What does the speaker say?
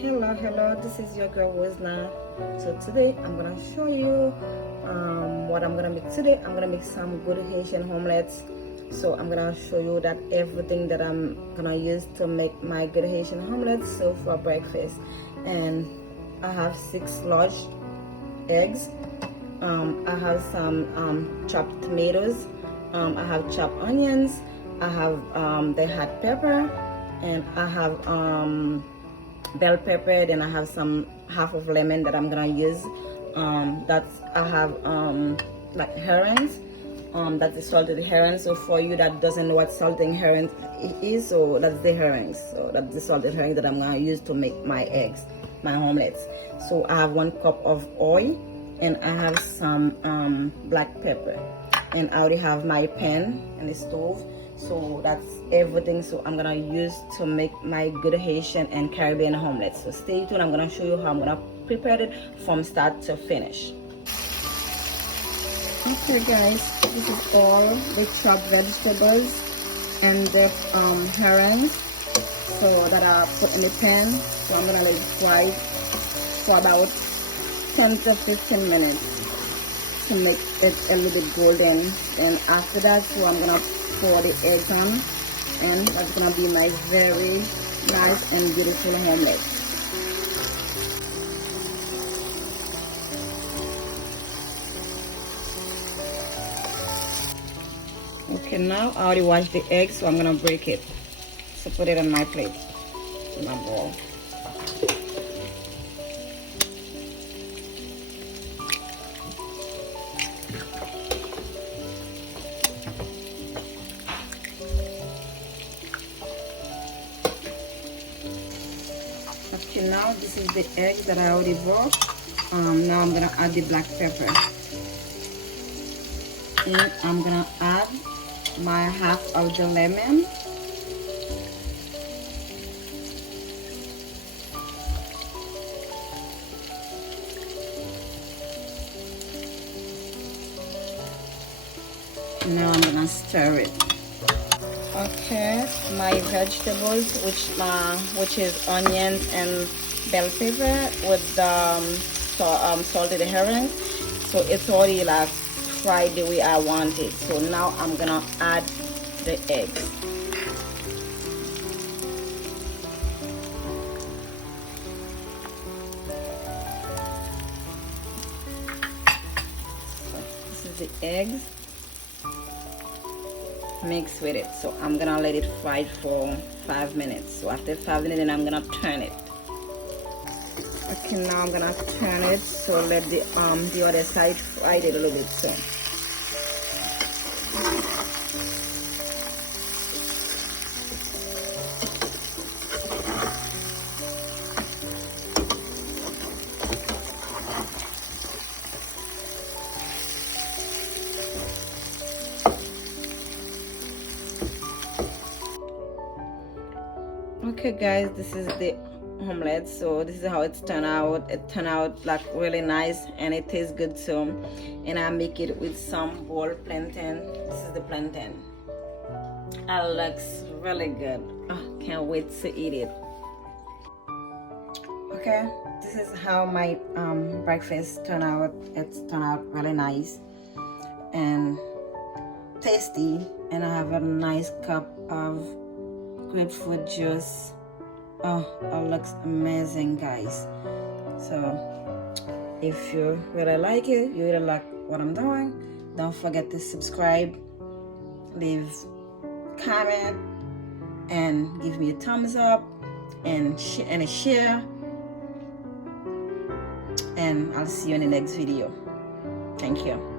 Hello, this is your girl Wizna. So today I'm gonna show you what I'm gonna make today. I'm gonna make some good Haitian omelets. So I'm gonna show you that everything that I'm gonna use to make my good Haitian omelets so for breakfast. And I have 6 large eggs. I have some chopped tomatoes. I have chopped onions. I have the hot pepper, and I have bell pepper. Then I have some half of lemon that I'm gonna use. I have like herrings. That's the salted herring. So for you that doesn't know what salted herring is, so that's the herrings. So that's the salted herring that I'm gonna use to make my eggs, my omelets. So I have 1 cup of oil, and I have some black pepper, and I already have my pan and the stove. So that's everything. So I'm gonna use to make my good Haitian and Caribbean omelets. So stay tuned. I'm gonna show you how I'm gonna prepare it from start to finish. Okay guys, this is all the chopped vegetables and the herrings, so that I put in the pan. So I'm gonna let it fry for about 10 to 15 minutes to make it a little bit golden. And after that, so I'm gonna pour the eggs on, and that's gonna be my very nice and beautiful omelet. Okay, now I already washed the eggs, so I'm gonna break it. So put it on my plate, in my bowl. Okay, now this is the eggs that I already broke. Now I'm gonna add the black pepper, and I'm gonna add my half of the lemon, now I'm gonna stir it. Okay, my vegetables, which is onions and bell pepper with salted herring. So it's already like fried the way I want it. So now I'm gonna add the eggs. So this is the eggs mixed with it. So I'm gonna let it fry for 5 minutes. So after 5 minutes, then I'm gonna turn it. Okay, now I'm gonna turn it, so let the other side fry it a little bit too. Okay guys, this is the omelet. So this is how it's turned out. It turned out like really nice, and it tastes good too. And I make it with some boiled plantain. This is the plantain. It looks really good. Oh, can't wait to eat it. Okay, this is how my breakfast turned out. It's turned out really nice and tasty, and I have a nice cup of grapefruit juice. Oh, it looks amazing guys. So if you really like it, you really like what I'm doing, don't forget to subscribe, leave comment, and give me a thumbs up, and a share, and I'll see you in the next video. Thank you.